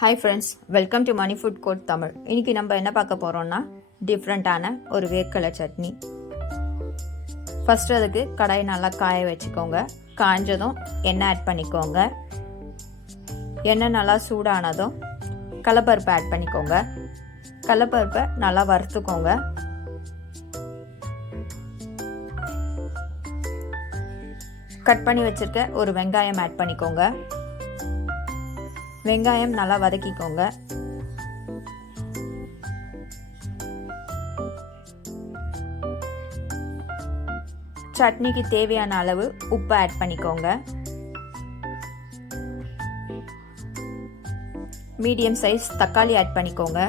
Hi friends welcome to Mani food court Tamil இன்னைக்கு நம்ம என்ன பார்க்க போகிறோம்னா டிஃப்ரெண்ட்டான ஒரு வேர்க்கடலை சட்னி. ஃபஸ்ட்டு அதுக்கு கடாயை நல்லா காய வச்சுக்கோங்க. காஞ்சதும் எண்ணெய் ஆட் பண்ணிக்கோங்க. எண்ணெய் நல்லா சூடானதும் கடலப்பருப்பு ஆட் பண்ணிக்கோங்க. கடலப்பருப்பை நல்லா வறுத்துக்கோங்க. கட் பண்ணி வச்சுருக்க ஒரு வெங்காயம் ஆட் பண்ணிக்கோங்க. வெங்காயம் நல்லா வதக்கிக்கோங்க. சட்னிக்கு தேவையான அளவு உப்பு ஆட் பண்ணிக்கோங்க. மீடியம் சைஸ் தக்காளி ஆட் பண்ணிக்கோங்க.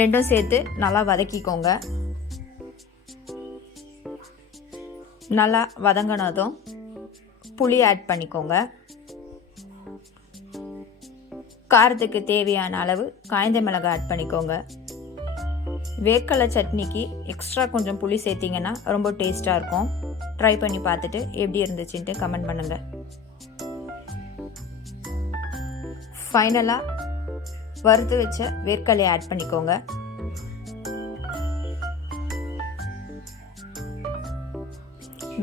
ரெண்டும் சேர்த்து நல்லா வதக்கிக்கோங்க. நல்லா வதங்கினதும் புளி ஆட் பண்ணிக்கோங்க. காரத்துக்கு தேவையான அளவு காய்ந்த மிளகாய் ஆட் பண்ணிக்கோங்க. வேர்க்கடலை சட்னிக்கு எக்ஸ்ட்ரா கொஞ்சம் புளி சேர்த்திங்கன்னா ரொம்ப டேஸ்ட்டாக இருக்கும். ட்ரை பண்ணி பார்த்துட்டு எப்படி இருந்துச்சுன்ட்டு கமெண்ட் பண்ணுங்கள் ஃபைனலாக வறுத்து வச்ச வேர்க்கடலையை ஆட் பண்ணிக்கோங்க.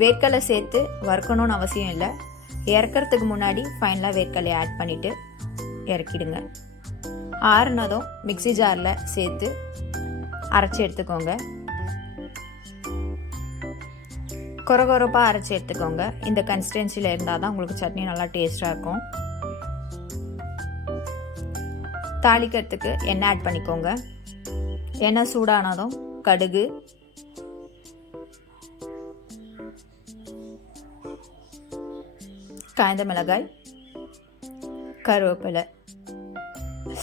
வேர்க்கடலை சேர்த்து வறுக்கணும்னு அவசியம் இல்லை. இறக்கிறதுக்கு முன்னாடி ஃபைனலாக வேர்க்கடலையை ஆட் பண்ணிவிட்டு இறக்கிடுங்க. ஆறுனதும் மிக்சி ஜாரில் சேர்த்து அரைச்சி எடுத்துக்கோங்க. கொரகொரப்பாக அரைச்சி எடுத்துக்கோங்க. இந்த கன்சிஸ்டன்சியில் இருந்தால் தான் உங்களுக்கு சட்னி நல்லா டேஸ்ட்டாக இருக்கும். தாளிக்கிறதுக்கு எண்ணெய் ஆட் பண்ணிக்கோங்க. எண்ணெய் சூடானதும் கடுகு. காய்ந்த மிளகாய். கருவேப்பிலை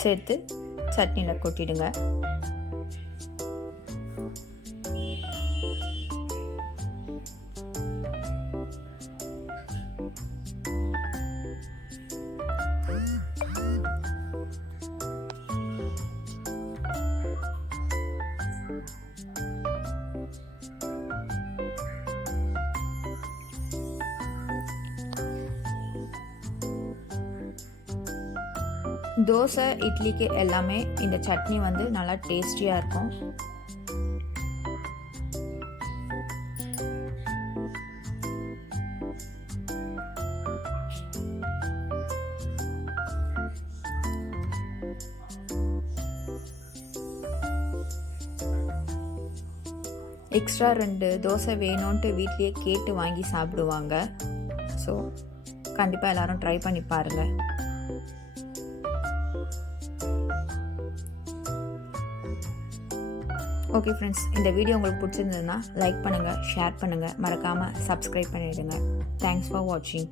சேர்த்து சட்னியில் கொட்டிடுங்க. தோசை இட்லிக்கு எல்லாமே இந்த சட்னி வந்து நல்லா டேஸ்டியாக இருக்கும். எக்ஸ்ட்ரா ரெண்டு தோசை வேணும்ன்ட்டு வீட்லேயே கேட்டு வாங்கி சாப்பிடுவாங்க. ஸோ கண்டிப்பாக எல்லோரும் ட்ரை பண்ணி பாருங்கள் ஓகே ஃப்ரெண்ட்ஸ் இந்த வீடியோ உங்களுக்கு பிடிச்சிருந்ததுன்னா லைக் பண்ணுங்கள் ஷேர் பண்ணுங்கள் மறக்காமல் சப்ஸ்கிரைப் பண்ணிவிடுங்க தேங்க்ஸ் ஃபார் வாட்சிங்